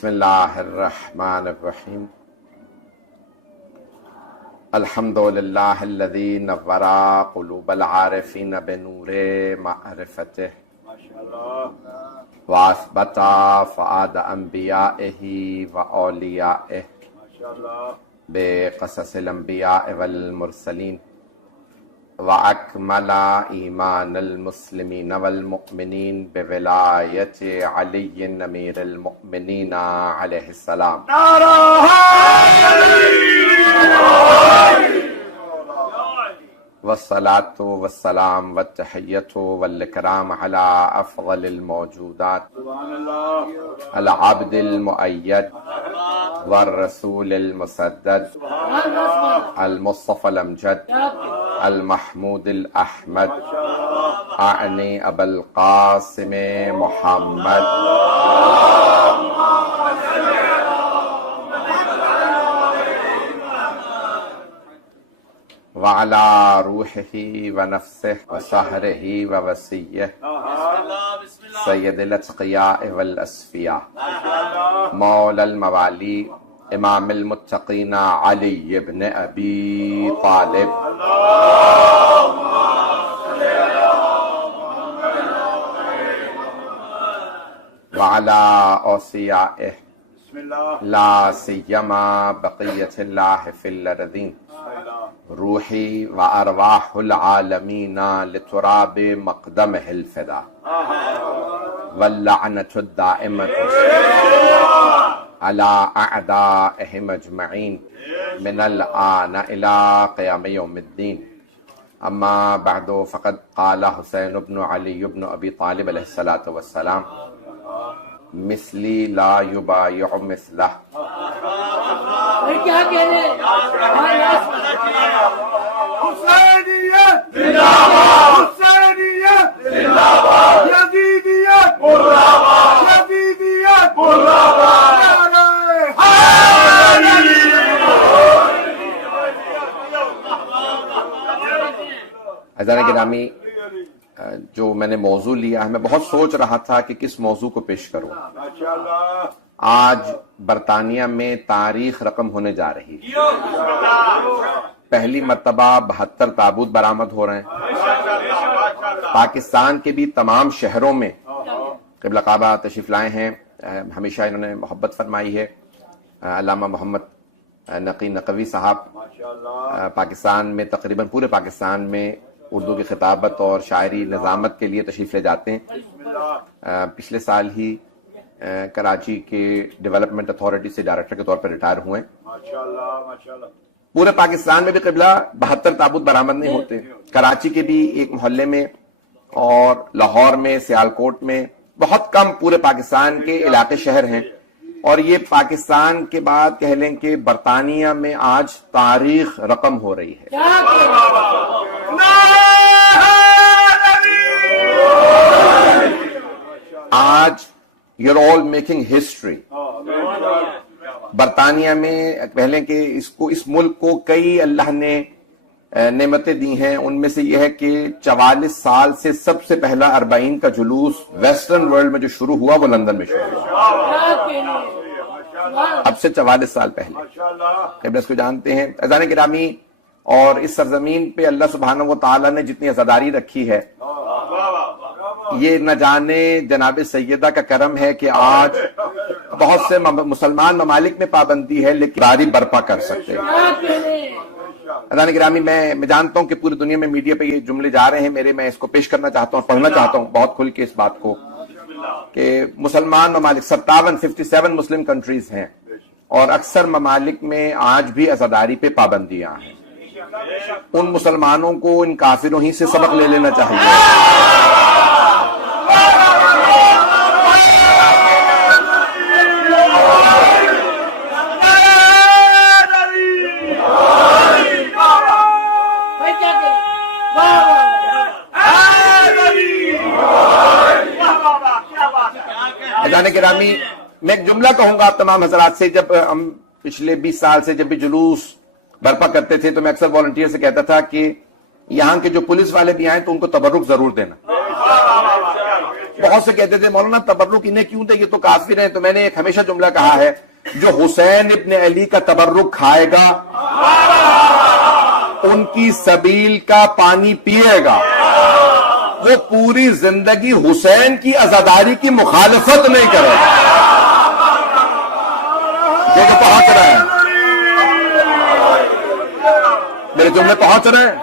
بسم اللہ الرحمن الرحیم الحمد للہ الذی نور قلوب العارفین بنور معرفتہ واثبت فؤاد انبیائہ واولیائہ بقصص الانبیاء والمرسلین وأكمل إيمان المسلمين والمؤمنين بولاية علي أمير المؤمنين عليه السلام. والصلاة والسلام والتحية والإكرام على أفضل الموجودات العبد المؤيد والرسول المسدد المصطفى الأمجد المحمود الأحمد أعني أبا القاسم محمد وعلى روحه ونفسه وسهره ووسيه سيد الأتقياء والأسفياء مولى الموالي امام المتقین علی ابن ابی طالب وعلى اوصیائه لا سیما بقیت اللہ فی الارضین روحی وارواح العالمین لتراب مقدمہ الفدا واللعنة الدائمة على أعدائهم أجمعين من الآن إلى قيام يوم الدين. أما بعد فقد قال حسين بن علي بن أبي طالب عليه الصلاة والسلام مثلي لا يبايع مثله. حسینیت زندہ باد، حسینیت زندہ باد، یزیدیت مرد آباد، یزیدیت مرد آباد. عزیزان گرامی، جو میں نے موضوع لیا ہے، میں بہت سوچ رہا تھا کہ کس موضوع کو پیش کروں. آج برطانیہ میں تاریخ رقم ہونے جا رہی ہے. پہلی مرتبہ 72 تابوت برآمد ہو رہے ہیں. پاکستان کے بھی تمام شہروں میں قبلہ کعبہ تشریف لائے ہیں. ہمیشہ انہوں نے محبت فرمائی ہے. علامہ محمد نقی نقوی صاحب پاکستان میں تقریباً پورے پاکستان میں اردو کی خطابت اور شاعری نظامت کے لیے تشریف لے جاتے ہیں. پچھلے سال ہی کراچی کے ڈیولپمنٹ اتھارٹی سے ڈائریکٹر کے طور پر ریٹائر ہوئے. پورے پاکستان میں بھی قبلہ 72 تابوت برآمد نہیں ہوتے. کراچی کے بھی ایک محلے میں اور لاہور میں، سیالکوٹ میں، بہت کم پورے پاکستان کے علاقے شہر ہیں. اور یہ پاکستان کے بعد کہہ لیں کہ برطانیہ میں آج تاریخ رقم ہو رہی ہے. آج you are all making history. برطانیہ میں کہہ لیں کہ اس ملک کو کئی اللہ نے نعمتیں دی ہیں. ان میں سے یہ ہے کہ 44 سال سے سب سے پہلا 40 کا جلوس ویسٹرن ورلڈ میں جو شروع ہوا وہ لندن میں شروع ہوا. اب سے 44 سال پہلے اس کو جانتے ہیں. عزیزان گرامی، اور اس سرزمین پہ اللہ سبحانہ و تعالیٰ نے جتنی عزاداری رکھی ہے، یہ نہ جانے جناب سیدہ کا کرم ہے کہ آج بہت سے مسلمان ممالک میں پابندی ہے لیکن داری برپا کر سکتے ہیں. عزیزان گرامی، میں جانتا ہوں کہ پوری دنیا میں میڈیا پہ یہ جملے جا رہے ہیں میرے. میں اس کو پیش کرنا چاہتا ہوں، پڑھنا چاہتا ہوں بہت کھل کے اس بات کو کہ مسلمان ممالک 57 مسلم کنٹریز ہیں اور اکثر ممالک میں آج بھی عزاداری پہ پابندیاں ہیں. ان مسلمانوں کو ان کافروں ہی سے سبق لے لینا چاہیے. جانے گرامی، میں ایک جملہ کہوں گا آپ تمام حضرات سے. جب ہم پچھلے 20 سال سے جب بھی جلوس برپا کرتے تھے تو میں اکثر والنٹیئر سے کہتا تھا کہ یہاں کے جو پولیس والے بھی آئیں تو ان کو تبرک ضرور دینا. بہت سے کہتے تھے مولانا تبرک انہیں کیوں دے، یہ تو کافر ہیں. تو میں نے ایک ہمیشہ جملہ کہا ہے، جو حسین ابن علی کا تبرک کھائے گا ان کی سبیل کا پانی پیے گا، وہ پوری زندگی حسین کی عزاداری کی مخالفت نہیں کرے گا. یہ پہنچ رہا ہے، میرے جملے پہنچ رہے ہیں.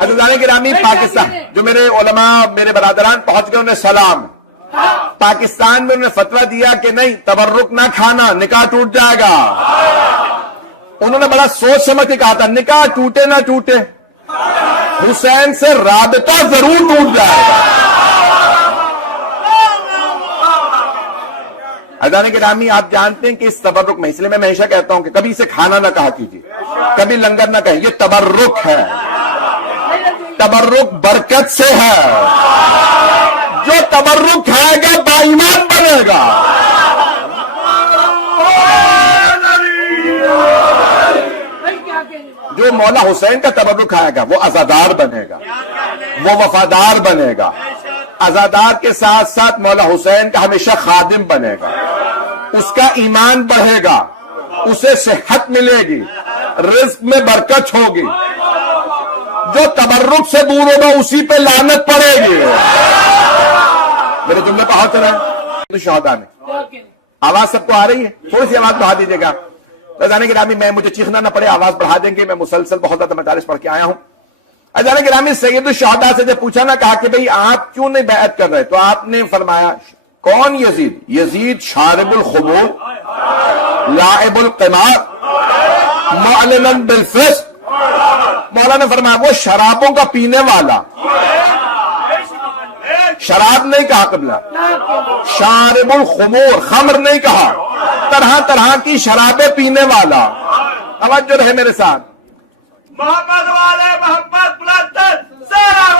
عزیزان گرامی، پاکستان جو میرے علماء میرے برادران پہنچ گئے، انہیں سلام. پاکستان میں انہوں نے فتویٰ دیا کہ نہیں تبرک نہ کھانا، نکاح ٹوٹ جائے گا. انہوں نے بڑا سوچ سمجھ کے کہا تھا نکاح ٹوٹے نہ ٹوٹے حسین سے رابطہ ضرور ٹوٹ جائے گا. عزیزان گرامی، آپ جانتے ہیں کہ اس تبرک میں، اس لیے میں ہمیشہ کہتا ہوں کہ کبھی اسے کھانا نہ کہا کیجیے، کبھی لنگر نہ کہیں. یہ تبرک ہے، تبرک برکت سے ہے. جو تبرک کھائے گا باایمان بنے گا. جو مولا حسین کا تبرک کھائے گا وہ عزادار بنے گا، وہ وفادار بنے گا. عزادار کے ساتھ ساتھ مولا حسین کا ہمیشہ خادم بنے گا. اس کا ایمان بڑھے گا، اسے صحت ملے گی، رزق میں برکت ہوگی. جو تبرک سے دور ہوگا اسی پہ لعنت پڑے گی. میرے جملے پہنچ رہے ہیں. شہداء میں آواز سب کو آ رہی ہے؟ تھوڑی سی آواز بڑھا دیجیے گا. عزیزان گرامی، میں مجھے چیخنا نہ پڑے، آواز بڑھا دیں گے. میں مسلسل بہت زیادہ مدارس پڑھ کے آیا ہوں. عزیزان گرامی، سید الشہداء سے جب پوچھا نہ کہا کہ بھئی آپ کیوں نہیں بیعت کر رہے، تو آپ نے فرمایا کون یزید؟ یزید شارب الخمور لاعب القمار معلنا بالفسق. مولا نے فرمایا وہ شرابوں کا پینے والا، شراب نہیں کہا قبلہ، شارب الخمور، خمر نہیں کہا، طرح طرح کی شرابیں پینے والا. توجہ رہے میرے ساتھ. محمد والے محمد بلند سلام.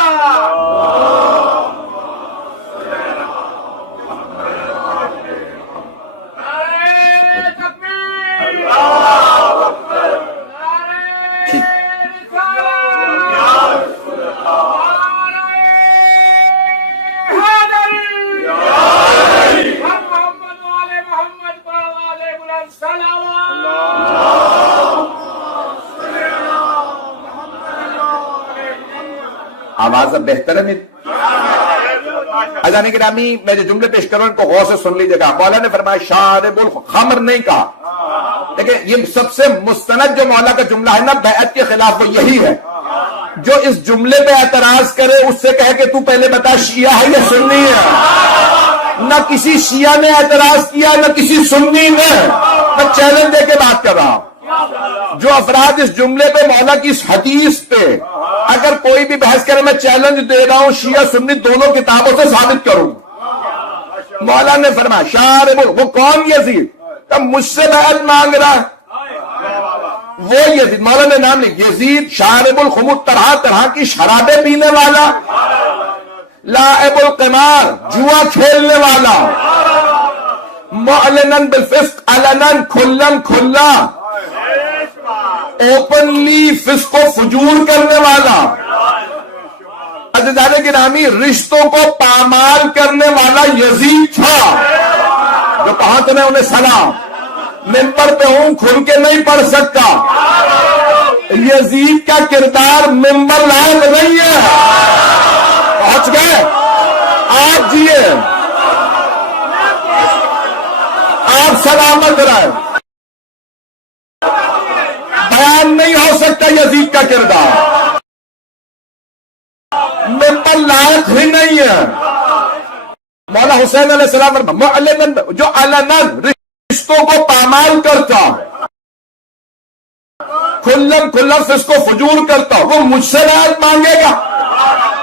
آواز اب بہتر ہے میری؟ عزیزان گرامی، میں جو جملے پیش کروں ان کو غور سے سن لیجیے گا. مولا نے فرمایا شارب الخمر نہیں کہا. لیکن یہ سب سے مستند جو مولا کا جملہ ہے نا بیعت کے خلاف، وہ یہی ہے. جو اس جملے پہ اعتراض کرے اس سے کہے کہ تو پہلے بتا شیعہ ہے یا سنی ہے. نہ کسی شیعہ نے اعتراض کیا، نہ کسی سنی نے. میں چیلنج دے کے بات کر رہا ہوں. جو افراد اس جملے پہ، مولا کی اس حدیث پہ اگر کوئی بھی بحث کرے، میں چیلنج دے رہا ہوں شیعہ سنی دونوں کتابوں سے ثابت کروں. مولا نے فرمایا شارب، وہ کون یزید؟ تب مجھ سے بیعت مانگ رہا ہے وہ یزید. مولا نے نام لیا یزید شارب الخمور، طرح طرح کی شرابیں پینے والا، لاعب القمار، جوا کھیلنے والا، معلنا بالفسق، علنا کھلم کھلا، اوپنلی فسق و فجور کرنے والا. عزیزان گرامی، رشتوں کو پامال کرنے والا یزید تھا. جو پہنچ رہے انہیں سلام. ممبر پہ ہوں، کھل کے نہیں پڑھ سکتا. یزید کا کردار ممبر لائق نہیں ہے. پہنچ گئے آپ؟ جیے آپ سلامت رہے. بیان نہیں ہو سکتا یزید کا کردار، ممبر لائق ہی نہیں ہے. مولا حسین علیہ السلام معلن، جو علناً رشتوں کو پامال کرتا، کھلم کھلم فسق و فجور کرتا، وہ مجھ سے بیعت مانگے گا.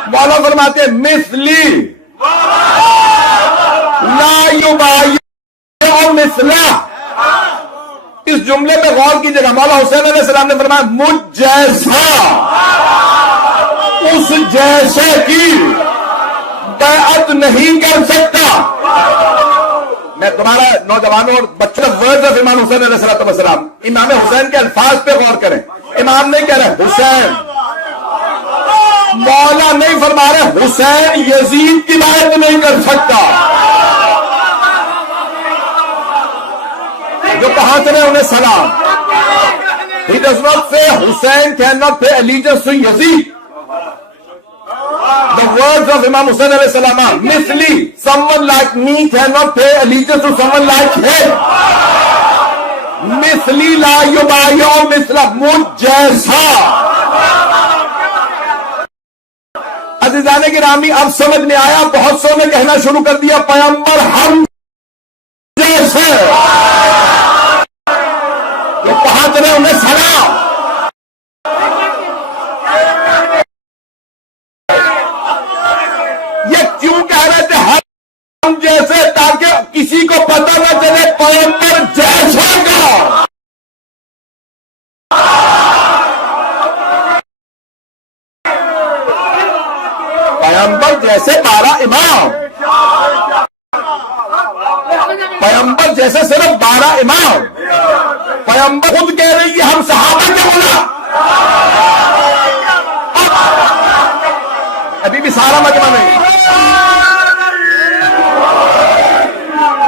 مولا فرماتے ہیں مثلی لا یبایع مثلہ. اس جملے پہ غور کیجیے گا. مولا حسین علیہ السلام نے فرمایا مجھ جیسا اس جیسے کی بیعت نہیں کر سکتا. میں تمہارا نوجوانوں اور بچوں ورڈز آف امام حسین علیہ السلام، امام حسین کے الفاظ پہ غور کریں. امام نہیں کہہ رہے حسین، مولا نہیں فرما رہے حسین یزید کی بات نہیں کر سکتا. جو پہنچ رہے انہیں سلام. He does not say Hussein cannot pay allegiance to Yazid. The words of Imam Hussain alayhi salam are, Misli, someone like me cannot pay allegiance to someone like him. Misli la yubayo misla, mujh jaisa. عزیزان گرامی اب سمجھ میں آیا. بہت سو نے کہنا شروع کر دیا پیغمبر ہم جیسے. جو پہنچ رہے انہیں سلام. یہ کیوں کہہ رہے تھے ہم جیسے؟ تاکہ کسی کو پتہ نہ چلے پیغمبر جیسا کا. پیغمبر جیسے 12 امام. پیغمبر جیسے صرف 12 امام. پیغمبر خود کہہ رہی کہ ہم صحابہ کے بولا. ابھی بھی سارا مجمع نہیں.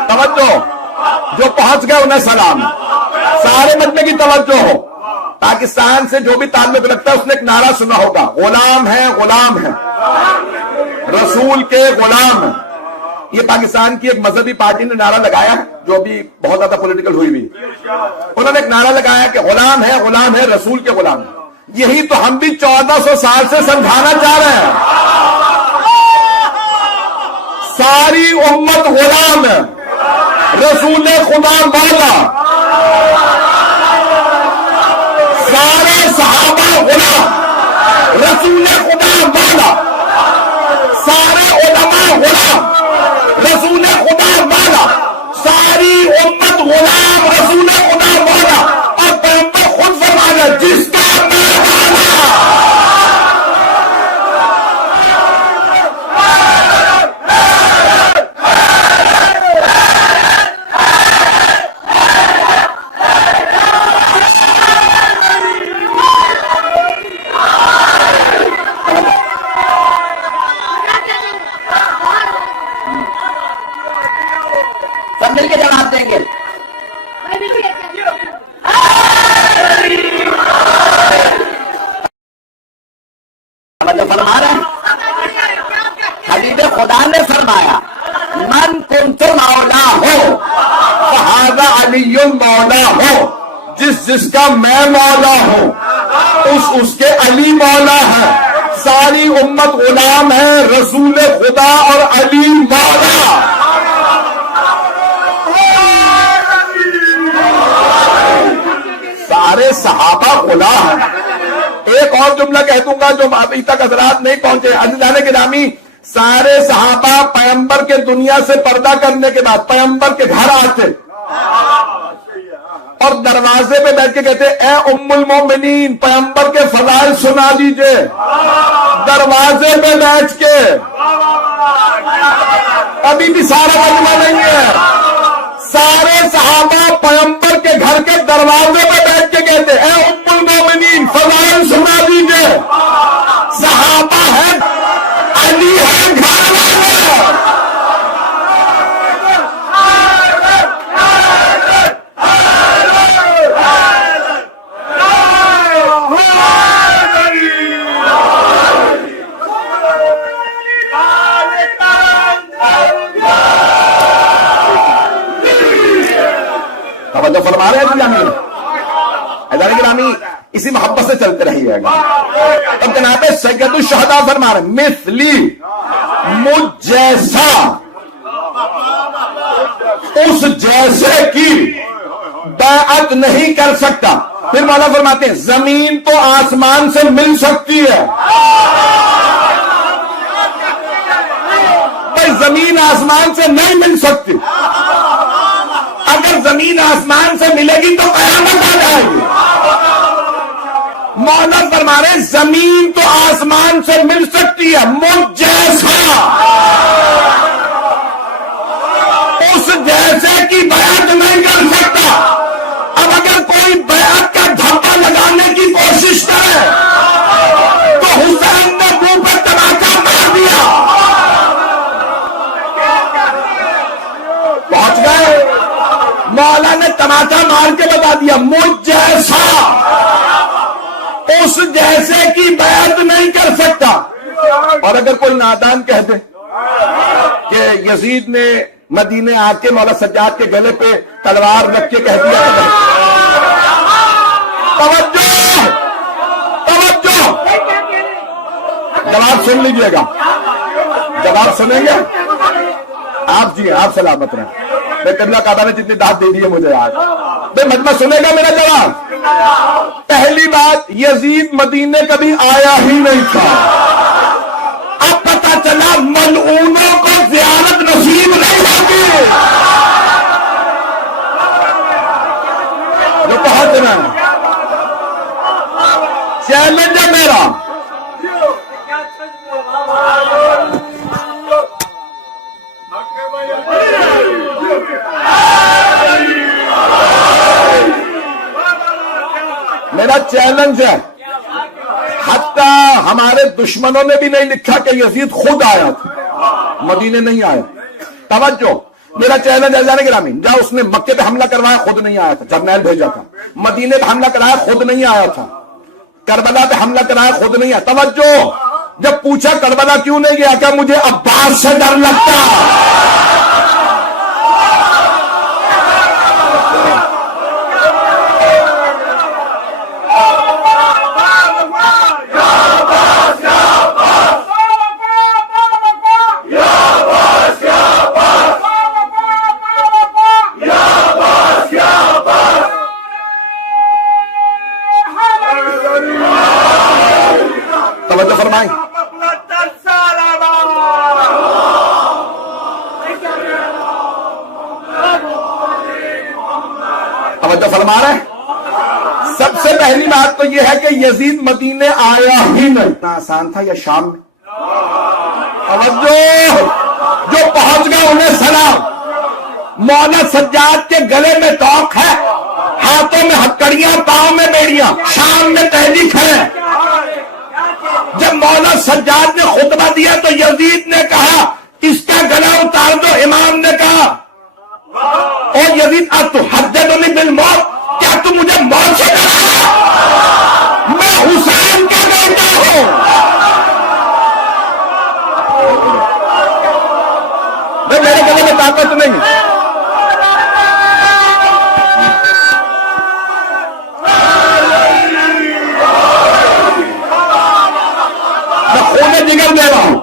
توجہ. جو پہنچ گئے انہیں سلام. سارے مجمع کی توجہ ہو. پاکستان سے جو بھی تعلق رکھتا ہے اس نے ایک نعرہ سنا ہوگا, غلام ہے غلام ہے, رسول کے غلام ہیں. یہ پاکستان کی ایک مذہبی پارٹی نے نعرہ لگایا ہے جو ابھی بہت زیادہ پولیٹیکل ہوئی بھی. انہوں نے ایک نعرہ لگایا کہ غلام ہے رسول کے غلام ہے. یہی تو ہم بھی 1400 سال سے سمجھانا چاہ رہے ہیں. ساری امت غلام ہے, رسول خدا مولا. سارے صحابہ غلام, رسول خدا مولا. سارے علماء غلام, رسول خدا مولا. ساری امت غلام, رسول خدا مولا. اور پیغمبر خود فرمایا جس کا میں مولا. سب مل کے جواب دیں گے. فرما رہے ہیں حبیب خدا نے فرمایا من کنت مولا ہو فہذا علی مولا ہو. جس کا میں مولا ہوں اس کے علی مولا ہے. ساری امت غلام ہے, رسول خدا اور علی مولا. سارے صحابہ غلام ہیں. ایک اور جملہ کہہ دوں گا جو ابھی تک حضرات نہیں پہنچے. عزیزان گرامی سارے صحابہ پیغمبر کے دنیا سے پردہ کرنے کے بعد پیغمبر کے گھر آتے اور دروازے پہ بیٹھ کے کہتے اے ام المومنین پیغمبر کے فضائل سنا دیجئے. دروازے پہ بیٹھ کے. ابھی بھی سارا مجمع نہیں ہے. سارے صحابہ پیغمبر کے گھر کے دروازے پہ بیٹھ کے کہتے اے ام المومنین فضائل سنا دیجئے. صحابہ ہے, علی ہے, گھر والے. توجہ فرما رہے ہیں ادارے گرامی, اسی محبت سے چلتے رہیے گا. اب جناب سید الشہداء فرما رہے مثلی, مجھ جیسا, اس جیسے کی بیعت نہیں کر سکتا. پھر مولا فرماتے ہیں زمین تو آسمان سے مل سکتی ہے. بھائی زمین آسمان سے نہیں مل سکتی. اگر زمین آسمان سے ملے گی تو قیامت آ جائے گی. مولا فرما رہے زمین تو آسمان سے مل سکتی ہے, مجھ جیسا اس جیسے کی بیعت نہیں کر سکتا. اب اگر کوئی بیعت کا دھبا لگانے کی کوشش کرے تو حسین نے منہ نے ٹماٹر مار کے بتا دیا مجھ جیسا اس جیسے کی بیعت نہیں کر سکتا. اور اگر کوئی نادان کہہ دے کہ یزید نے مدینے آ کے مولا سجاد کے گلے پہ تلوار رکھ کے کہہ دیا توجہ توجہ، جواب سن لیجئے گا، جواب سنیں گے آپ؟ جی آپ سلامت رہیں. میں قبلہ کعبہ نے جتنی داد دے دی ہے مجھے آج بے مجمع سنے گا میرا جواب. پہلی بات، یزید مدینے کبھی آیا ہی نہیں تھا. اب پتا چلا ملعونوں کو زیارت نصیب نہیں ہوتی. جو کہا جناب چیلنج ہے میرا، میرا چیلنج ہے. حتیٰ ہمارے دشمنوں نے بھی نہیں لکھا کہ یزید خود آیا تھا، مدینے نہیں آیا. توجہ، میرا چیلنج ہے جانے گرامی، جہاں اس نے مکے پہ حملہ کروایا خود نہیں آیا تھا، جرنیل بھیجا تھا. مدینے پہ حملہ کرایا خود نہیں آیا تھا. کربلا پہ حملہ کرایا خود نہیں آیا. توجہ، جب پوچھا کربلا کیوں نہیں گیا، کیا مجھے عباس سے ڈر لگتا؟ توجہ فرمائیں. توجہ فرما رہے ہیں. سب سے پہلی بات تو یہ ہے کہ یزید مدینے آیا ہی نہیں. اتنا آسان تھا یا شام میں؟ توجہ، جو پہنچ گئے انہیں سلام. مولا سجاد کے گلے میں توق ہے، ہاتھوں میں ہتکڑیاں، پاؤں میں بیڑیاں، شام میں تہذیب ہے. جب مولا سجاد نے خطبہ دیا تو یزید نے کہا اس کا گلا اتار دو. امام نے کہا او یزید اتحدثنی بالموت، کیا تم مجھے موت سے ڈرایا؟ میں حسین کا بیٹا ہوں. میرے گلے میں طاقت نہیں. جگر دے رہا ہوں.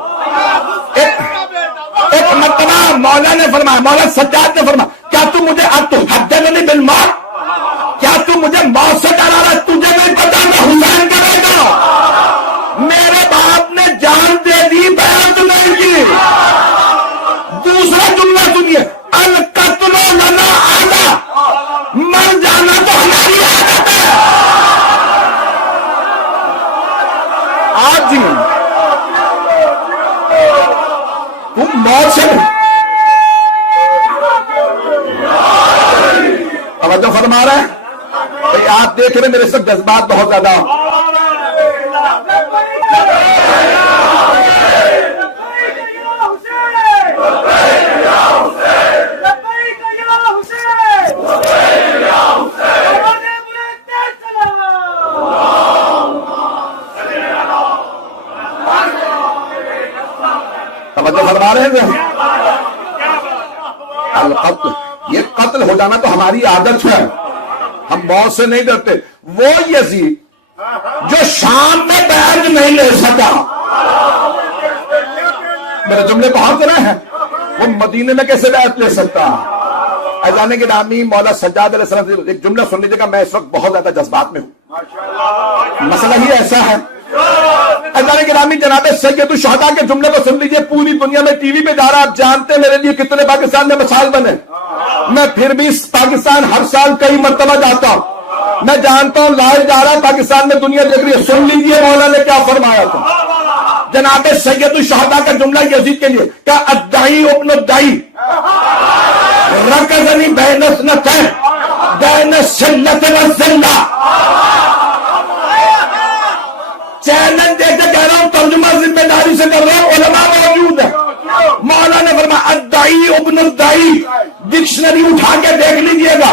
ایک مرتبہ مولا نے فرمایا، مولا سجاد نے فرمایا کیا تم مجھے اتحدثنی بالموت، کیا تم مجھے موت سے ڈرا رہا؟ تجھے نہیں پتا میں حسین کا بیٹا ہوں. میرے باپ نے جان دے دی، بیعت نہیں کی. دوسرا جملہ سنیے، القتل لنا عادۃ، مر جانا تو ہماری عادت ہے. آج جی تم موت سے توجہ فرما رہے ہیں. آپ دیکھ رہے میرے سب جذبات بہت زیادہ. توجہ فرما رہے ہیں. القتل، یہ قتل ہو جانا تو ہماری عادت ہے، ہم موت سے نہیں ڈرتے. وہ یزید جو شام میں بیعت نہیں لے سکا، میرے جملے پہنچ رہے ہیں، وہ مدینے میں کیسے بیعت لے سکتا؟ اذان کے نامی مولا سجاد علیہ السلام سے ایک جملہ سن لیجیے گا. میں اس وقت بہت زیادہ جذبات میں ہوں، مسئلہ ہی ایسا ہے. اذان کے نامی جناب سید الشہداء کے جملے کو سن لیجیے. پوری دنیا میں ٹی وی پہ جا رہا، آپ جانتے ہیں میرے لیے کتنے پاکستان میں مثال بنے. میں پھر بھی پاکستان ہر سال کئی مرتبہ جاتا ہوں. میں جانتا ہوں لائیو جا رہا پاکستان میں، دنیا دیکھ رہی ہے. سن لیجیے مولا نے کیا فرمایا تھا. جناب سید الشہداء کا جملہ یزید کے لیے کیا ادعی ابن الدعی رکزنی بین اثنتین بین السلۃ والذلہ. چیلنج دے کے کہہ رہا ہوں، ترجمہ ذمہ داری سے کر رہا ہوں، علماء موجود ہے. مولا نے فرمایا ادعی ابن الدعی، ڈکشنری اٹھا کے دیکھ لیجئے گا.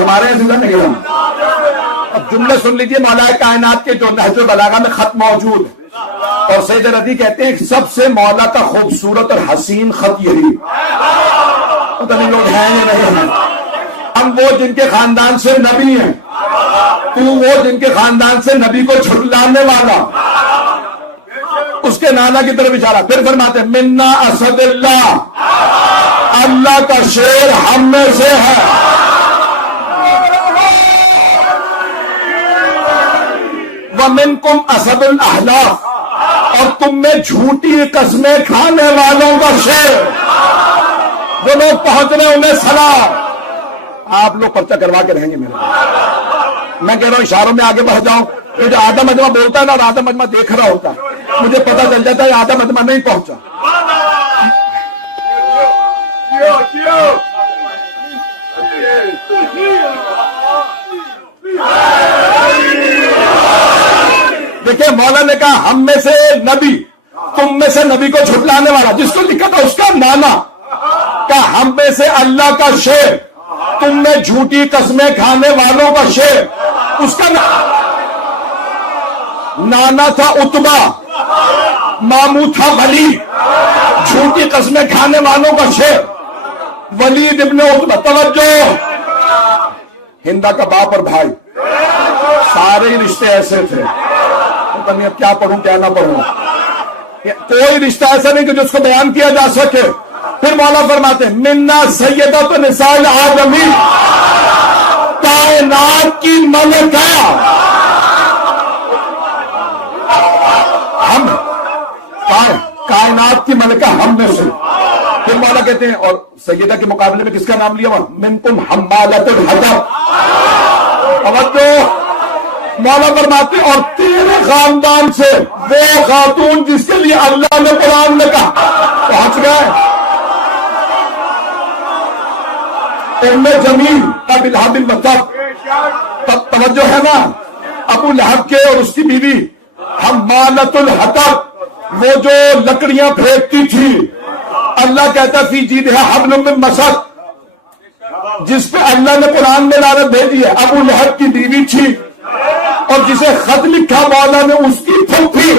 فرما رہے ہیں زندہ نہیں ہوں. اب جملے سن لیجئے مولا کائنات کے جو نہج البلاغہ میں خط موجود ہے. اور سید رضی کہتے ہیں کہ سب سے مولا کا خوبصورت اور حسین خط یہی. پتہ نہیں لوگ ہیں یا نہیں ہیں. ہم وہ جن کے خاندان سے نبی ہیں، تو وہ جن کے خاندان سے نبی کو جھٹلانے والا. اس کے نانا کی طرف اشارہ. پھر فرماتے ہیں منا اسد اللہ، اللہ کا شیر ہم میں سے ہے. وَمِنْكُمْ أَسَدُ الْأَحْلَافِ، اور تم میں جھوٹی قسمیں کھانے والوں کا شیر. جو لوگ پہنچ رہے انہیں سلام. آپ لوگ پرچہ کروا کے رہیں گے میرے. میں کہہ رہا ہوں اشاروں میں آگے بڑھ جاؤں. یہ جو آدھا مجمع بولتا ہے نا اور آدھا مجمع دیکھ رہا ہوتا ہے، مجھے پتہ چل جاتا ہے آدھا مجمع نہیں پہنچا. دیکھیں مولا نے کہا ہم میں سے نبی، تم میں سے نبی کو جھٹلانے والا. جس کو لکھا تھا اس کا نانا. کہا ہم میں سے اللہ کا شیر، تم میں جھوٹی قسمیں کھانے والوں کا شیر. اس کا نانا تھا عتبہ، ماموں تھا ولید. جھوٹی قسمیں کھانے والوں کا شیر ولید ابن عتبہ. توجہ، ہندا کا باپ اور بھائی سارے ہی رشتے ایسے تھے. پتہ نہیں اب کیا پڑھوں کیا نہ پڑھوں. کوئی رشتہ ایسا نہیں کہ جس کو بیان کیا جا سکے. پھر مولا فرماتے ہیں منا سیدۃ نساء العالمین، کائنات کی ملکہ ہم، کائنات کی ملکہ ہم میں سے. پھر مولا کہتے ہیں اور سیدہ کے مقابلے میں کس کا نام لیا ہوا؟ منکم حمالۃ الحطب. توجہ، مولا فرماتے ہیں اور تیرے خاندان سے وہ خاتون جس کے لیے اللہ نے قرآن میں کہا. پہنچ گئے. ام جمیل ابی لہب الوتد. توجہ ہے نا، ابو لہب کے اور اس کی بیوی حمالۃ الحطب، وہ جو لکڑیاں پھینکتی تھی. اللہ کہتا فی جیدہا حبل من مسد، جس پہ اللہ نے قرآن میں لعنت بھیجی ہے. ابو لہب کی بیوی تھی اور جسے خط لکھا مولا نے اس کی پھوپھی.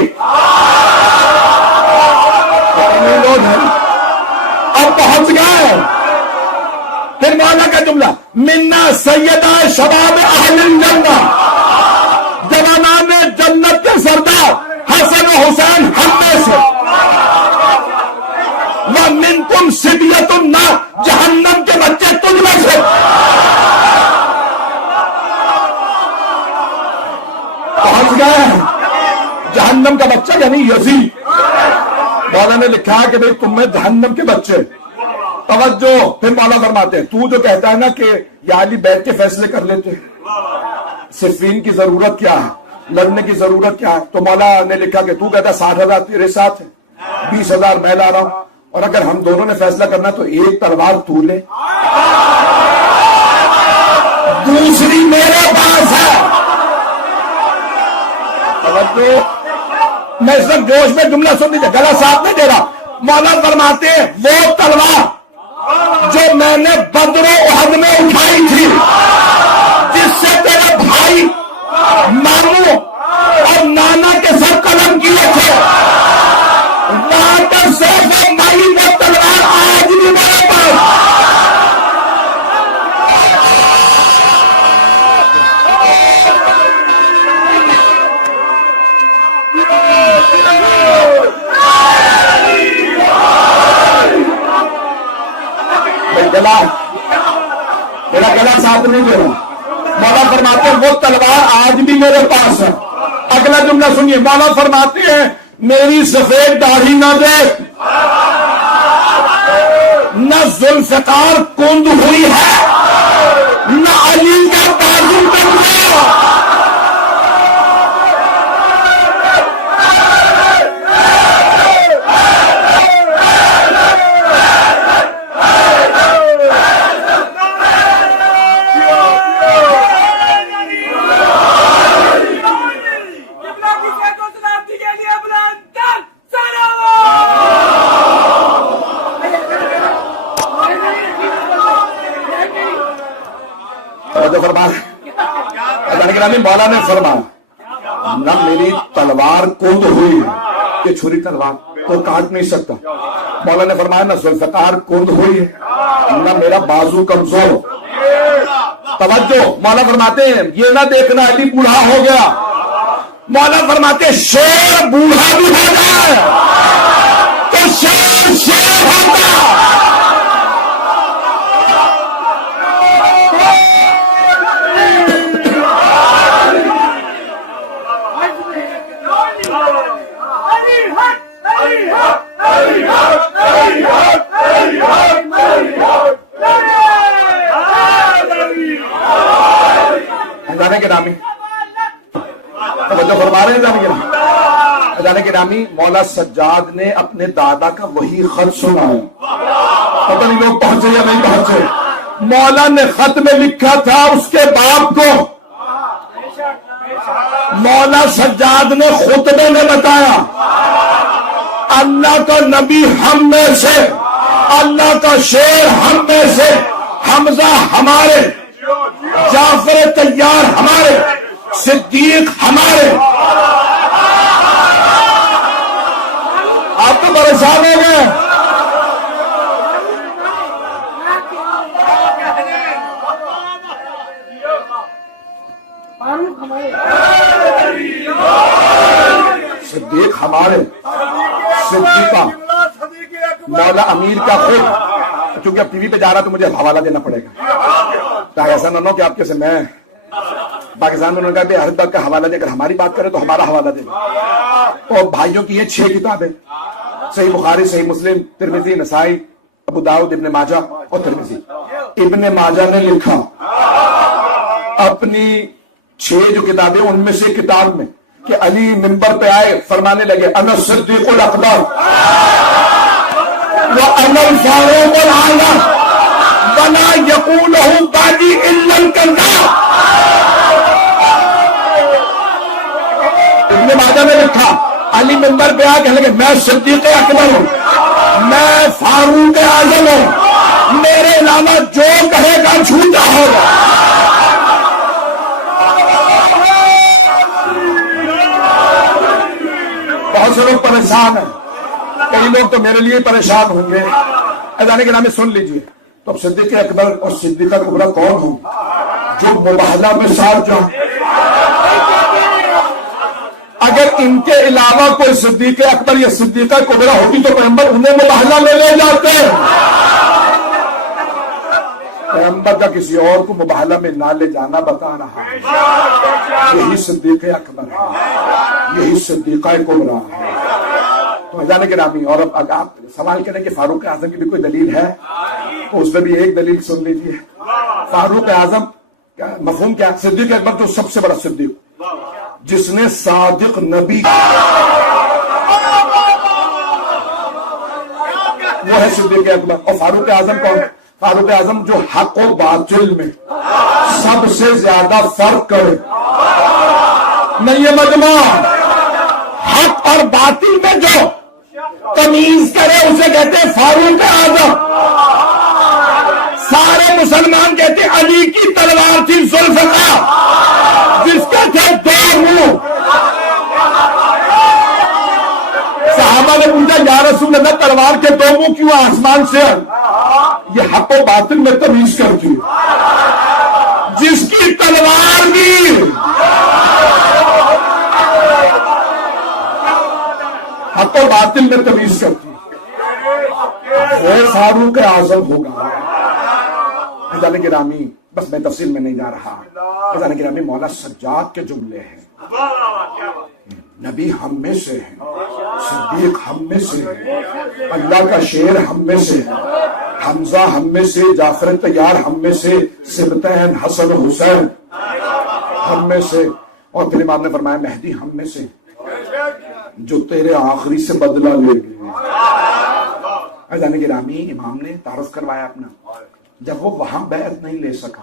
اب پہنچ گئے. پھر مولا کا جملہ منا سیدہ شباب اہل الجنہ، جوانان جنت کے سردار حسن و حسین ہم میں سے. وَمِنْكُمْ صِبْيَةُ النَّارِ، جہنم کے بچے تجھ میں سے. پہنچ گئے. جہنم کا بچہ یعنی یزید. مولا نے لکھا کہ بھئی تم میں جہنم کے بچے. توجہ، پھر مولا فرماتے ہیں تو جو کہتا ہے نا کہ یا علی بیٹھ کے فیصلے کر لیتے ہیں، صفین کی ضرورت کیا ہے، لڑنے کی ضرورت کیا ہے. تو مولا نے لکھا کہ تو کہتا 60,000 تیرے ساتھ ہے، 20,000 میں لا رہا ہوں، اور اگر ہم دونوں نے فیصلہ کرنا تو ایک تلوار تو لے، دوسری میرے پاس ہے. میں اس وقت جوش میں جملہ سن لیجیے، گلا صاف نہیں دے رہا. مولا فرماتے ہیں وہ تلوار جو میں نے بدر و احد میں اٹھائی تھی، جس سے تیرے بھائی ماموں اور نانا کے سر قلم کیے تھے، واٹر سے وہ تلوار آج بھی میرے پاس. میرا گلا ساتھ نہیں دے رہا. مولا فرماتے ہیں وہ تلوار آج بھی میرے پاس ہے. اگلا جملہ سنیے، مولا فرماتے ہیں میری سفید داڑھی نہ دیکھ، نہ ذوالفقار کند ہوئی ہے، نہ علی کا بازو بن گیا. گرامی مولا نے فرمایا نہ میری تلوار کند ہوئی ہے، یہ چھری تلوار تو کاٹ نہیں سکتا. مولا نے فرمایا نہ ذوالفقار کند ہوئی ہے، نہ میرا بازو کمزور. توجہ، مولا فرماتے ہیں یہ نہ دیکھنا علی بوڑھا ہو گیا، مولا فرماتے شیر بوڑھا بھی ہو جائے تو شیر شیر ہوتا. جانے کے نامی توجہ فرما رہے ہیں. جانے کے نامی مولا سجاد نے اپنے دادا کا وہی خط سنا ہے. پتہ نہیں لوگ پہنچے یا نہیں پہنچے. مولا نے خط میں لکھا تھا اس کے باپ کو. مولا سجاد نے خطبے میں بتایا اللہ کا نبی ہم میں سے، اللہ کا شیر ہم میں سے، حمزہ ہمارے، جعفر طیار ہمارے، صدیق ہمارے. آپ تو پریشان ہو گئے. صدیق ہمارے، صدیقہ مولا امیر کا خود. چونکہ اب ٹی وی پہ جا رہا تو مجھے حوالہ دینا پڑے گا، تاکہ ایسا نہ ہو کہ آپ کے سے میں پاکستان میں انہوں نے کہا کہ ہر بات کا حوالہ دے کر ہماری بات کرے تو ہمارا حوالہ دے. اور بھائیوں کی یہ 6 کتابیں صحیح بخاری، صحیح مسلم، ترمذی، نسائی، ابو داؤد، ابن ماجہ اور ترمذی. ابن ماجہ نے لکھا اپنی 6 جو کتابیں ان میں سے کتاب میں کہ علی منبر پہ آئے فرمانے لگے انا الصدیق الاکبر وانا الفاروق الاعظم ولا یقولہ بعدی الا الکذاب. ابن ماجہ نے لکھا علی منبر پہ آ کہنے لگے میں صدیق اکبر ہوں، میں فاروق اعظم ہوں، میرے علاوہ جو کہے گا جھوٹا ہوگا. بہت سے لوگ پریشان ہیں، کئی لوگ تو میرے لیے پریشان ہوں گے. اذان کے نام سن لیجئے. تو اب صدیق اکبر اور صدیقہ کبریٰ کون ہوں؟ جو مباہلہ میں ساتھ جائیں. اگر ان کے علاوہ کوئی صدیق اکبر یا صدیقہ کبریٰ ہوتی تو پیغمبر انہیں مباہلہ میں لے جاتے. پیغمبر کا کسی اور کو مباہلہ میں نہ لے جانا بتا رہا ہے. یہی صدیق اکبر ہے، یہی صدیقہ کبریٰ ہے. تو جانے کے نامی. اور اب اگر آپ سوال کریں کہ فاروق اعظم کی بھی کوئی دلیل ہے تو اس میں بھی ایک دلیل سن لیجیے. فاروق اعظم مفہوم کیا؟ صدیق اکبر جو سب سے بڑا صدیق، جس نے صادق نبی وہ ہے صدیق اکبر. اور فاروق اعظم کون؟ فاروق اعظم جو حق و باطل میں سب سے زیادہ فرق کرے. نہیں یہ مجمع حق اور باطل میں جو تمیز کرے اسے کہتے ہیں فاروق اعظم. سارے مسلمان کہتے ہیں علی کی تلوار تھی ذوالفقار جس کے تھے 2 منہ. صحابہ نے پوچھا یا رسول اللہ تلوار کے 2 منہ کیوں آسمان سے؟ یہ حق و باطل میں تمیز کرتی ہے. جس کی تلوار بھی حق و باطل میں تمیز کرتی ہے وہ فاروق اعظم ہوگا. جانے گرامی بس میں تفصیل میں نہیں جا رہا. جانے گرامی مولا سجاد کے جملے ہیں نبی ہم میں سے ہے، صدیق ہم میں سے ہے، اللہ کا شیر ہم میں سے ہے، حمزہ ہم میں سے، جعفر طیار ہم میں سے، سبتین حسن و حسین ہم میں سے. اور پھر امام نے فرمایا مہدی ہم میں سے جو تیرے آخری سے بدلہ لے گئے. جانے گرامی امام نے تعارف کروایا اپنا. جب وہ وہاں بیعت نہیں لے سکا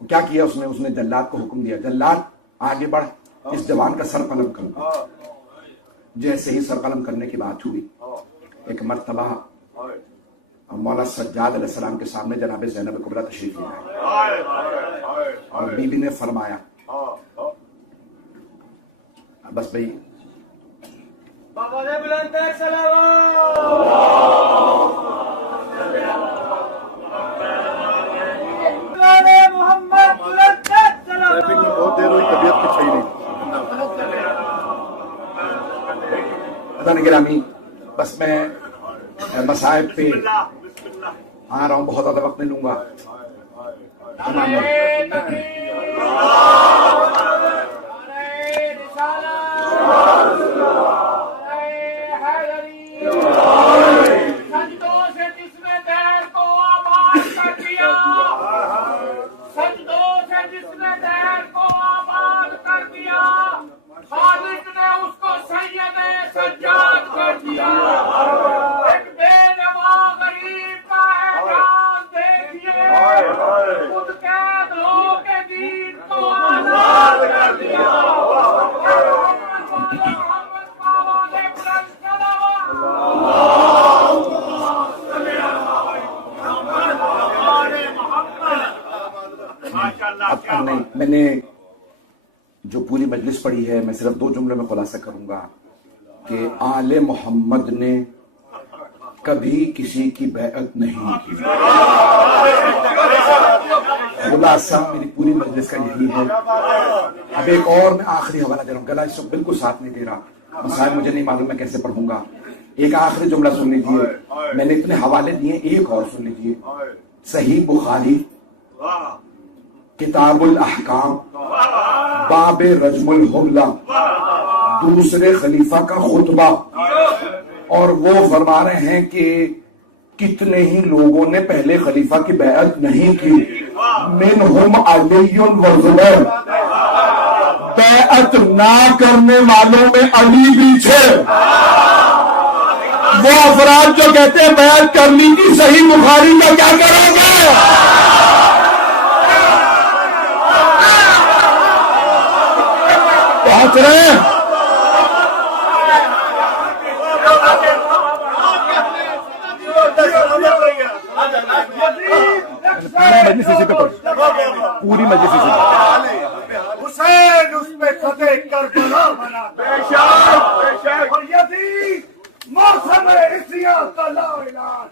کیا کیا اس نے جلاد کو حکم دیا جلاد آگے بڑھ اس جوان کا سر قلم کر. جیسے ہی سر قلم کرنے کی بات ہوئی ایک مرتبہ مولا سجاد علیہ السلام کے سامنے جناب زینب کبریٰ تشریف لے آئے اور بی بی نے فرمایا بس بھائی بہت دیر ہوئی، طبیعت کچھ صحیح نہیں۔ حضرات گرامی، بس میں مصائب پہ آ رہا ہوں، بہت زیادہ وقت نہیں لوں گا۔ میں نے جو پوری مجلس پڑھی ہے میں صرف 2 جملے میں خلاصہ کروں گا کہ آل محمد نے کبھی کسی کی بیعت نہیں کی۔ خلاصہ میری پوری مجلس کا یہی ہے۔ اب ایک اور میں آخری حوالہ دے رہا ہوں، گلا اس وقت بالکل ساتھ نہیں دے رہا، مسائل مجھے نہیں معلوم میں کیسے پڑھوں گا۔ ایک آخری جملہ سن لیجیے، میں نے اتنے حوالے دیے، ایک اور سن لیجیے۔ صحیح بخاری کتاب الاحکام باب رجم الحملہ، دوسرے خلیفہ کا خطبہ، اور وہ فرما رہے ہیں کہ کتنے ہی لوگوں نے پہلے خلیفہ کی بیعت نہیں کی، منہم علی و زبیر، بیعت نہ کرنے والوں میں علی بھی تھے۔ وہ افراد جو کہتے ہیں بیعت کرنی کی، صحیح بخاری کا کیا کرو گے؟ پہنچ رہے ہیں؟ پوری مجلس حسین اس پہ فتح کربلا بنا، اور یزید موسم عصیاں کا لا علاج،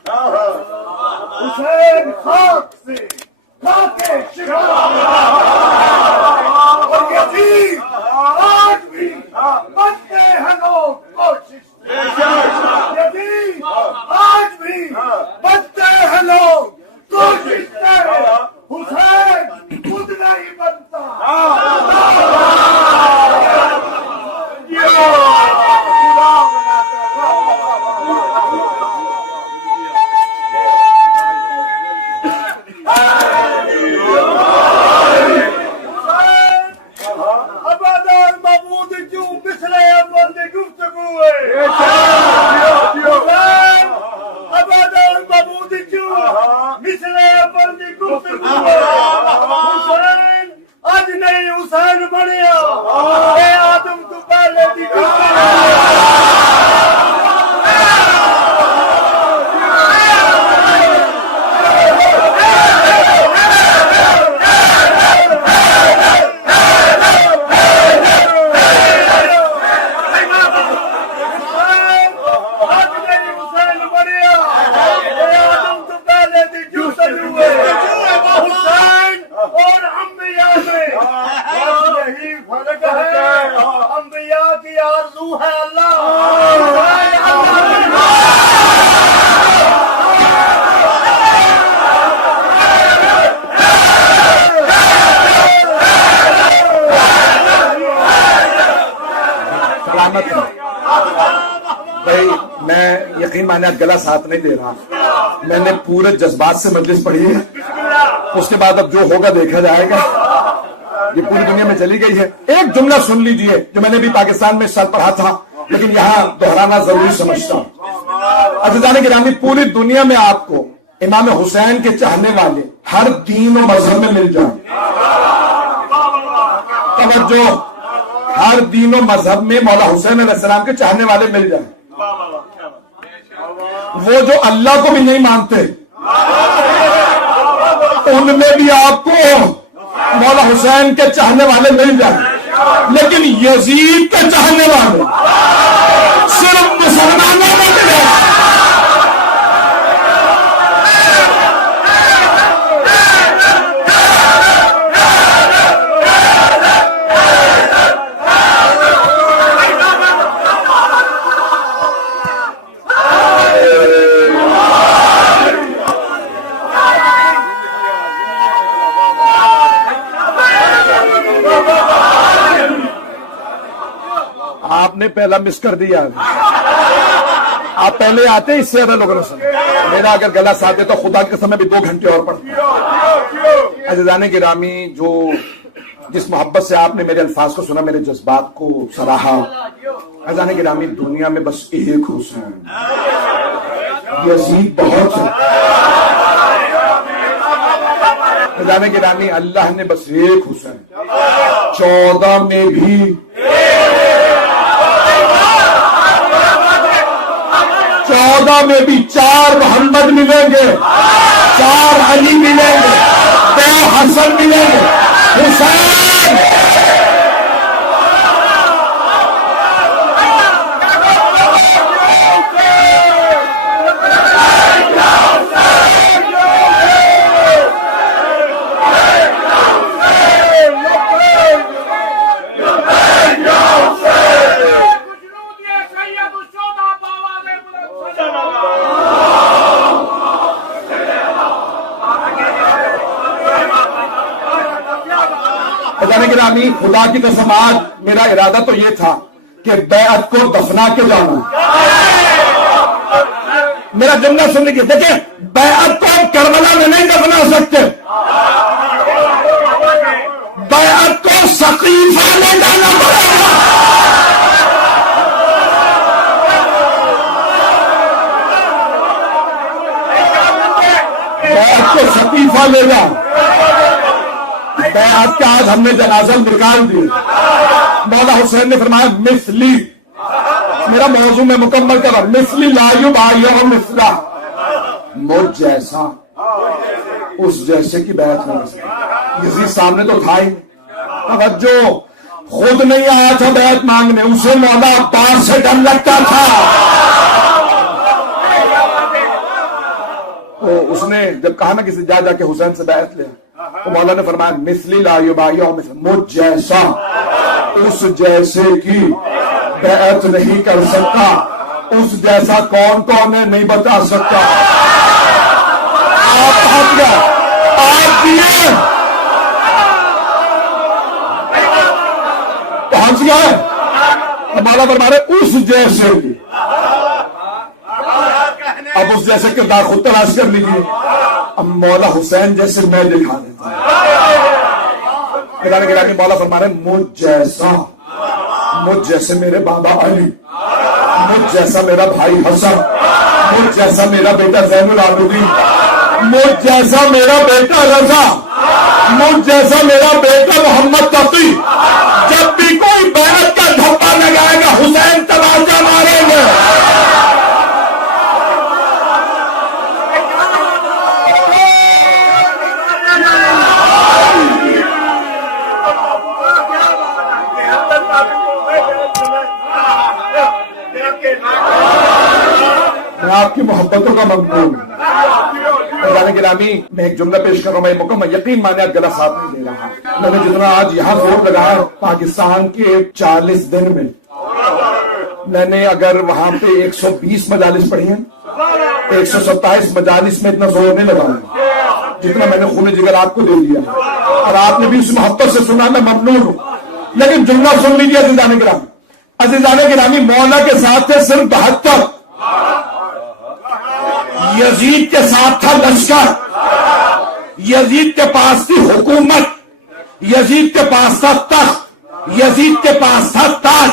حسین خاک سے خاک شفا، اور یزید آج بھی بنتے ہیں لوگ کوشش، یزید آج بھی بنتے ہیں لوگ کوشش کرے، حسین خود نہیں بنتا۔ ابادار محمود کیوں پچھلے اول کی گفتگو ہے، ابادار محمود کیوں پچھلے اول کی گفتگو ہے۔ حسین اج نہیں حسین بنیا، اے آدم تو پہلے دی میں نے گلا ساتھ نہیں دے رہا، میں نے پورے جذبات سے مجلس پڑھی ہے، اس کے بعد اب جو ہوگا دیکھا جائے گا، یہ پوری دنیا میں چلی گئی ہے۔ ایک جملہ سن لیجئے جو میں نے بھی پاکستان میں اس سال پڑھا تھا لیکن یہاں دہرانا ضروری سمجھتا ہوں۔ عزیزان گرامی، پوری دنیا میں آپ کو امام حسین کے چاہنے والے ہر دین و مذہب میں مل جائیں، توجہ، ہر دین و مذہب میں مولا حسین علیہ السلام کے چاہنے والے مل جائیں، وہ جو اللہ کو بھی نہیں مانتے ان میں بھی آپ کو مولا حسین کے چاہنے والے مل جائیں، لیکن یزید کے چاہنے والے صرف مسلمانوں میں ملے۔ آپ نے پہلا مس کر دیا، آپ پہلے آتے اس سے زیادہ لوگوں نے سنا۔ میرا اگر گلا ساتھ دے تو خدا کے قسم میں بھی 2 گھنٹے اور پڑھتا۔ عزیزان گرامی، جو جس محبت سے آپ نے میرے الفاظ کو سنا، میرے جذبات کو سراہا، عزیزان گرامی، دنیا میں بس ایک حسین، یزید بہت ہے۔ عزیزان گرامی، اللہ نے بس ایک حسین، 14 میں بھی 14 میں بھی 4 محمد ملیں گے، 4 علی ملیں گے، 2 حسن ملیں گے، حسین گرامی، خدا کی قسم آج میرا ارادہ تو یہ تھا کہ بیعت کو دفنا کے جانا۔ میرا جملہ سننے کی، دیکھیں بیعت کو کربلا میں نہیں دفنا سکتے، بیعت کو سقیفہ میں جانا پڑے گا۔ بیعت کو سقیفہ لے جا۔ بیعت کا آج ہم نے جنازہ نکال دی۔ مولا حسین نے فرمایا مثلی، میرا موضوع میں مکمل کر رہا، مثلی لا یبایع مثلا، مجھ جیسا اس جیسے کی بیعت نہیں سکتی۔ یزید سامنے تو تھا ہی، توجہ، خود نہیں آیا تھا بیعت مانگنے، اسے مولا عباس سے ڈر لگتا تھا۔ تو اس نے جب کہا نا کسی جا کے حسین سے بیعت لیا، تو مولا نے فرمایا مثلی لا یبایع مثلا، مجھ جیسا اس جیسے کی بیعت نہیں کر سکتا، اس جیسا کون کون ہے نہیں بتا سکتا۔ آپ پہنچ گئے، آپ دیے، پہنچ گئے، مولا فرما رہے اس جیسے کی۔ اب اس جیسے کردار خود تلاش کر لیجیے۔ اب مولا حسین جیسے میں دکھا دیتا ہوں۔ گرامی، مولا فرما رہے مجھ جیسا، مجھ جیسے میرے بابا علی، مجھ جیسا میرا بھائی حسن، مجھ جیسا میرا بیٹا زین العابدین، مجھ جیسا میرا بیٹا رضا، مجھ جیسا میرا بیٹا محمد تقی۔ جب بھی کوئی بیعت کا دھپا لگائے گا حسین تماشا ماریں گے۔ میں آپ کی محبتوں کا ممنون ہوں۔ گرامی، میں ایک جملہ پیش کر رہا ہوں، میں مکمل یقین مانے آپ گلا ساتھ نہیں دے رہا۔ میں نے جتنا آج یہاں زور لگایا، پاکستان کے 40 دن میں میں نے اگر وہاں پہ 120 مجالس پڑھی ہیں، 127 مجالس میں اتنا زور نہیں لگایا جتنا میں نے خون جگر آپ کو دے دیا، اور آپ نے بھی اس محبت سے سنا، میں ممنون ہوں۔ لیکن جملہ سن لیجیے عزیزان گرامی، عزیزان گرامی، مولا کے ساتھ تھے صرف 72، یزید کے ساتھ تھا لشکر، یزید کے پاس تھی حکومت، یزید کے پاس تھا تخت، یزید کے پاس تھا تاج،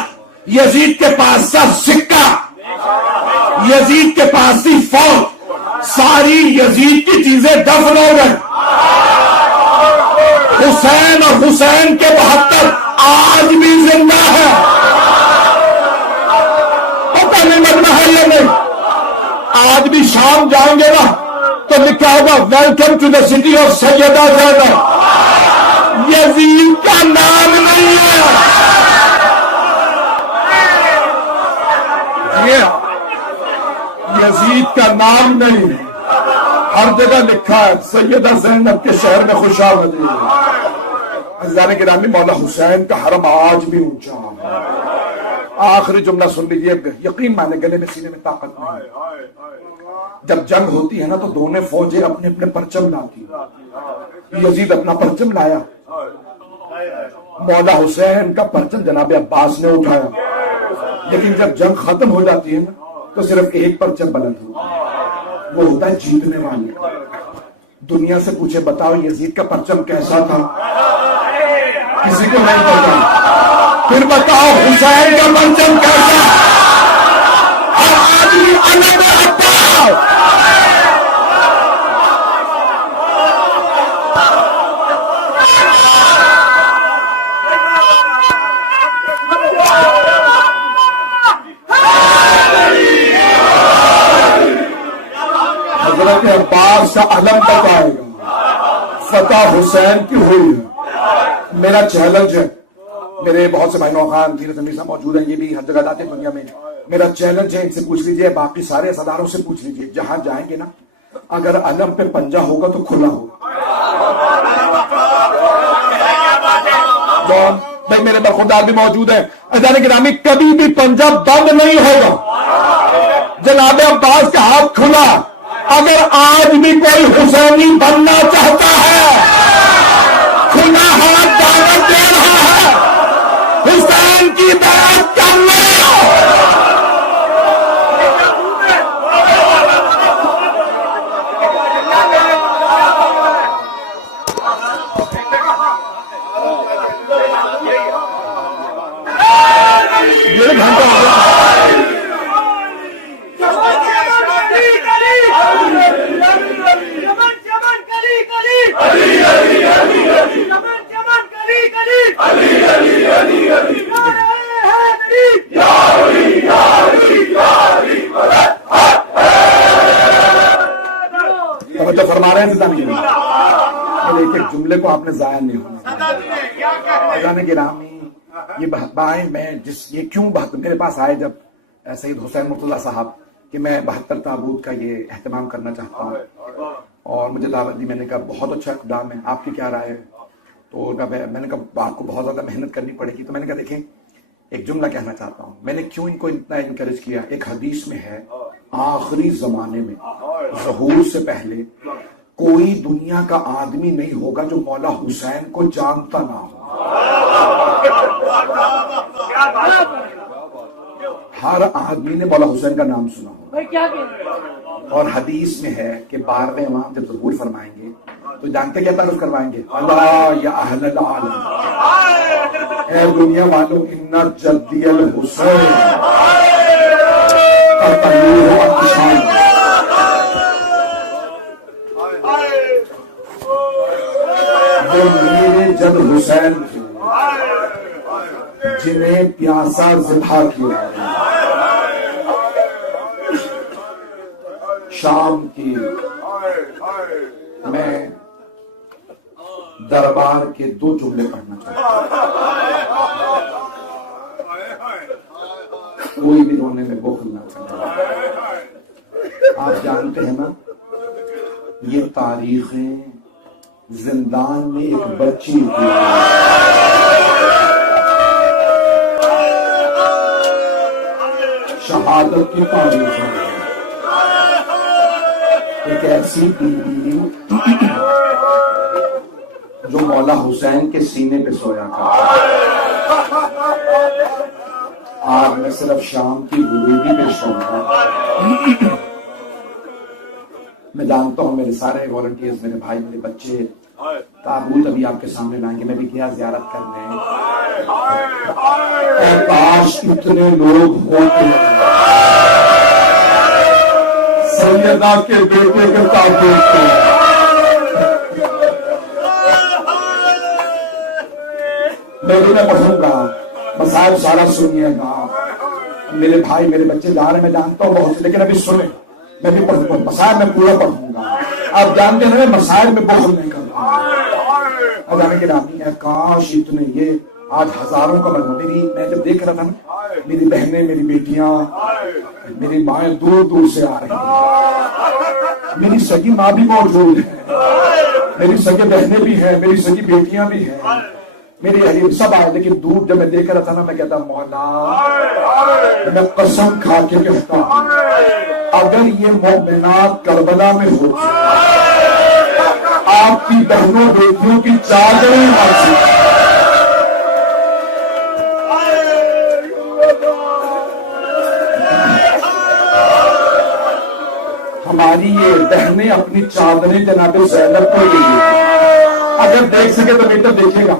یزید کے پاس تھا سکہ، یزید کے پاس تھی فوج، ساری یزید کی چیزیں دفن ہو گئیں۔ حسین اور حسین کے 72 آج بھی زندہ ہے، پتہ نہیں مرنا ہے یا نہیں، آج بھی شام جائیں گے نا تو لکھا ہوگا welcome to the city of Syeda Zainab, Yazid کا نام نہیں ہے، یزید کا نام نہیں، ہر جگہ لکھا ہے سیدہ زینب کے شہر میں خوش آمدید۔ عزیزان گرامی، مولا حسین کا حرم آج بھی اونچا ہے۔ آخری جملہ سن لیجیے، یقین مانے گلے میں سینے میں طاقت نہیں۔ جب جنگ ہوتی ہے نا تو دونوں فوجیں اپنے اپنے پرچم لاتی، یزید اپنا پرچم لایا، مولا حسین کا پرچم جناب عباس نے اٹھایا، لیکن جب جنگ ختم ہو جاتی ہے نا تو صرف ایک پرچم بلند ہوتا، وہ ہوتا ہے جیتنے والے۔ دنیا سے پوچھے بتاؤ یزید کا پرچم کیسا تھا، کسی کو نہیں پتا۔ پھر بتاؤ حسین کا پرچم کیسا؟ ہر آدمی الگ بتاؤ۔ حضرت عباس کا علم تک آئے گا، فتح حسین کی ہوئی ہے۔ میرا چیلنج ہے، میرے بہت سے بھائیوں خان دھیرے امیرہ موجود ہیں، یہ بھی ہر جگہ جاتے ہیں دنیا میں۔ میرا چیلنج ہے، ان سے پوچھ لیجئے، باقی سارے صداروں سے پوچھ لیجئے، جہاں جائیں گے نا اگر علم پہ پنجہ ہوگا تو کھلا ہوگا۔ بھائی میرے برخوردار بھی موجود ہیں، عزیزان گرامی، کبھی بھی پنجہ بند نہیں ہوگا، جناب عباس کا ہاتھ کھلا۔ اگر آج بھی کوئی حسینی بننا چاہتا ہے، کھلا ہاتھ دعوت دے رہا ہے، حسین کی بیعت کر لو۔ ڈیڑھ گھنٹہ ہو گیا۔ توجہ فرما رہے ہیں ایک ایک جملے کو آپ نے ضائع نہیں ہونا۔ عزیزان گرامی، یہ بھائی میں یہ کیوں میرے پاس آئے جب سید حسین مرتضیٰ صاحب کہ میں 72 تابوت کا یہ اہتمام کرنا چاہتا ہوں اور مجھے دعوت دی، میں نے کہا بہت اچھا اقدام ہے، آپ کی کیا رائے ہے؟ تو میں نے کہا آپ کو بہت زیادہ محنت کرنی پڑے گی۔ تو میں نے کہا دیکھیں ایک جملہ کہنا چاہتا ہوں، میں نے کیوں ان کو اتنا انکریج کیا، ایک حدیث میں ہے آخری زمانے میں ظہور سے پہلے کوئی دنیا کا آدمی نہیں ہوگا جو مولا حسین کو جانتا نہ ہو۔ ہر آدمی نے مولا حسین کا نام سنا ہو، اور حدیث میں ہے کہ 12ویں امام جب ظہور فرمائیں گے تو جانتے کیا تعارف کروائیں گے؟ اللہ یا اہل العالم، اے دنیا والوں، ان جدی الحسین وہ میرے جد حسین تھے جنہیں پیاسا ذبح کیا۔ شام کی میں دربار کے 2 جملے پڑھنا چاہتا ہوں، کوئی بھی رونے میں بخل نہ کرے۔ آپ جانتے ہیں نا یہ تاریخیں زندان میں ایک بچی کی شہادت کی تاریخ ہے، ایک ایسی بیوی جو مولا حسین کے سینے پہ سویا تھا۔ آج میں صرف شام کی غروبی پیش کروں گا۔ میں جانتا ہوں میرے سارے والنٹیئرز، میرے بھائی، میرے بچے تابوت ابھی آپ کے سامنے لائیں گے، میں بھی گیا زیارت کرنے۔ اے کاش اتنے لوگ ہوتے سیدہ کے بیٹے کے تابوت کو۔ میں بھی پڑھوں گا، مسائل سارا سنیے گا۔ میرے بھائی، میرے بچے جا رہے ہیں، میں جانتا ہوں بہت سے، لیکن ابھی سنیں۔ میں بھی پڑھوں گا، مسائل میں پورا پڑھوں گا. آپ جانتے ہیں مسائل میں بخل نہیں کرتا. جانے کے نام ہے کاش اتنے یہ آج ہزاروں کا مجمع. میں جب دیکھ رہا تھا نا، میری بہنیں، میری بیٹیاں، میری مائیں دور دور سے آ رہی ہیں. میری سگی ماں بھی موجود ہے، میری سگی بہنیں بھی ہیں، میری سگی بیٹیاں بھی ہیں، میری اہلیہ سب آئے. لیکن دور جب میں دیکھ رہا تھا نا، میں کہتا مولا، میں قسم کھا کے کہتا ہوں اگر یہ مومنات کربلا میں ہوتی آپ کی بہنوں بیٹیوں کی چادریں حاصل، ہماری یہ بہنیں اپنی چادریں جناب زینب کو لے گی. اگر دیکھ سکے تو بیٹا دیکھے گا.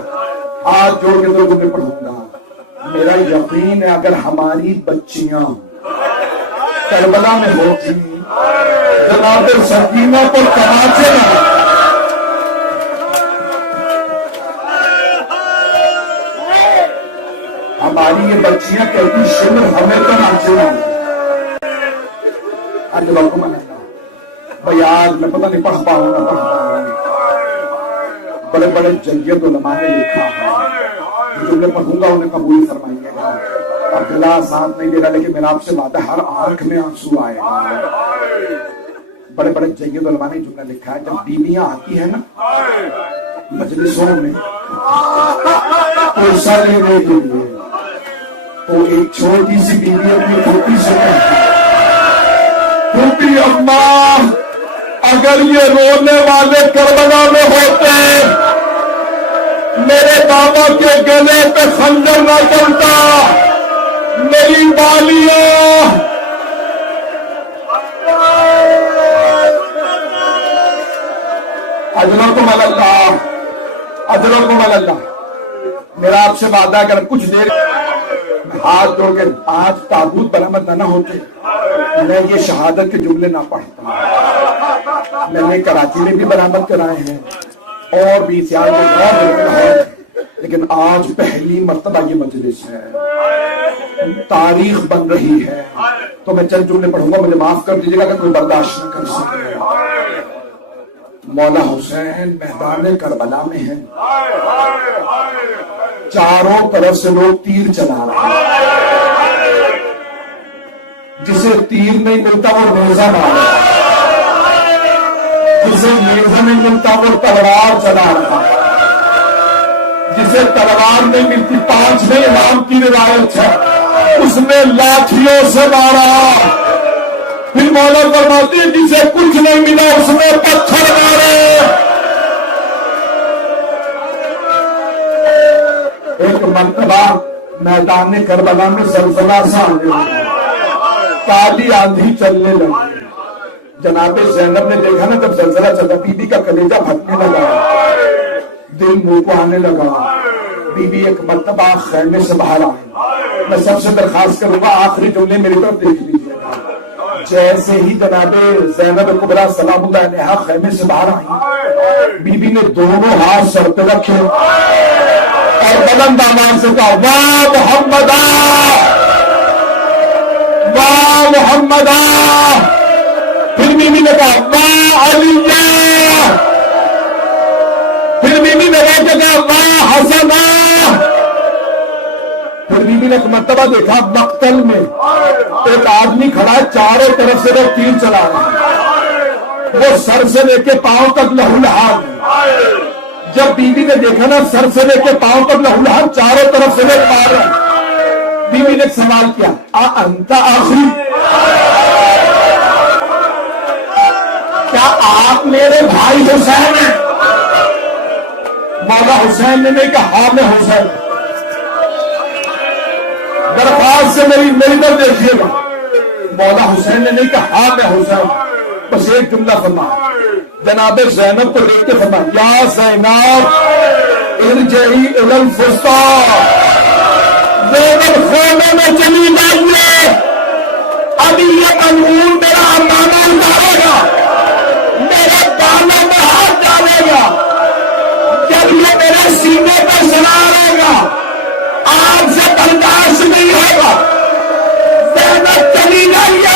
آج جوڑ کے تو میں پڑھوں گا. میرا یقین ہے اگر ہماری بچیاں کربلا میں ہوتی جناب سکینہ کو تماچے نہ، ہماری یہ بچیاں کہتی شمر ہمیں تو ناچنا. آج لوگوں کو منع بھائی آج میں پتہ نہیں پڑھ پاؤں گا، پڑھ پاؤں گا. بڑے بڑے جنگیت علماء نے لکھا ہے، جو میں پڑھوں گا انہیں قبول فرمائیے گا. عبداللہ ساتھ نہیں دے رہا لیکن میرا آپ سے وعدہ ہر آنکھ میں آنسو آئے گا. بڑے بڑے جنگیت علماء نے جملہ لکھا ہے، جب بیویاں آتی ہیں نا مجلسوں میں پیسہ لینے کے لیے، تو ایک چھوٹی سی بیوی اپنی پھوپھی سے کہتی پھوپھی اماں اگر یہ رونے والے کربلا میں ہوتے میرے بابا کے گلے پہ خنجر نہ چلتا، میری بالیاں اجرکم اللہ، اجرکم اللہ. میرا آپ سے وعدہ اگر کچھ دیر ہاتھ جوڑ کے آج تابوت برآمد نہ ہوتے میں یہ شہادت کے جملے نہ پڑھتا. میں نے کراچی میں بھی برآمد کرائے ہیں اور بھی سیال میں بہت ہے، لیکن آج پہلی مرتبہ یہ مجلس ہے، تاریخ بن رہی ہے. تو میں چند جملے پڑھوں گا، مجھے معاف کر دیجیے گا کہ کوئی برداشت نہ کر سکے. مولا حسین میدان کربلا میں ہیں، چاروں طرف سے لوگ تیر چلا رہے ہیں، جسے تیر نہیں ملتا وہ نیزہ مارا، جسے نیزہ نہیں ملتا وہ تلوار چلا رہا، جسے تلوار نہیں ملتی 5ویں امام کی روایت ہے اس نے لاٹھیوں سے مارا. پھر مولا فرماتی جسے کچھ نہیں ملا اس نے پتھر مارے. ایک مرتبہ میدان کربلا میں زلزلہ سا آنے لگا، کالی آندھی چلنے لگی. جناب زینب نے دیکھا نا جب زلزلہ چلا، بی بی کا کلیجہ پھٹنے لگا، دل منہ کو آنے لگا. بی بی ایک مرتبہ خیمے سے باہر آئی. میں سب سے درخواست کروں گا آخری جملے میری طرف دیکھ لیجیے گا. جیسے ہی جناب زینب کبریٰ سلام اللہ علیہا خیمے سے باہر آئی، بی بی نے دونوں ہاتھ سر پہ رکھے اور بلند آواز سے کہا واہ محمد واہ محمد. پھر بی بی نے کہا واہ علی، پھر بی بی نے کہا واہ حسن. پھر بی بی نے ایک مرتبہ دیکھا مقتل میں ایک آدمی کھڑا ہے، چاروں طرف سے وہ تیر چلا رہا ہے، وہ سر سے لے کے پاؤں تک لہو لہان. جب بی بی نے دیکھا نا سر سے لے کے پاؤں تک لہو لہان، چاروں طرف سے وہ مار رہے ہیں، بی بی نے ایک سوال کیا انت آخری، کیا آپ میرے بھائی حسین ہیں؟ مولا حسین نے نہیں کہا ہاں میں حسین. درخواست سے میری طرف دیکھیے گا. مولا حسین نے نہیں کہا ہاں میں حسین. بس ایک جملہ فرما، جناب زینب کو دیکھ کے فرما یا زینب ارجعی الی الفسطیٰ، زینب خیمے میں چلی جائیے، ابھی یہ ملعون میرا امامہ اتارے گا، میرے بالوں میں ہاتھ ڈالے گا، جب یہ میرے سینے پر سوار گا آج سے برداشت نہیں ہوگا. زینب چلی جائیے.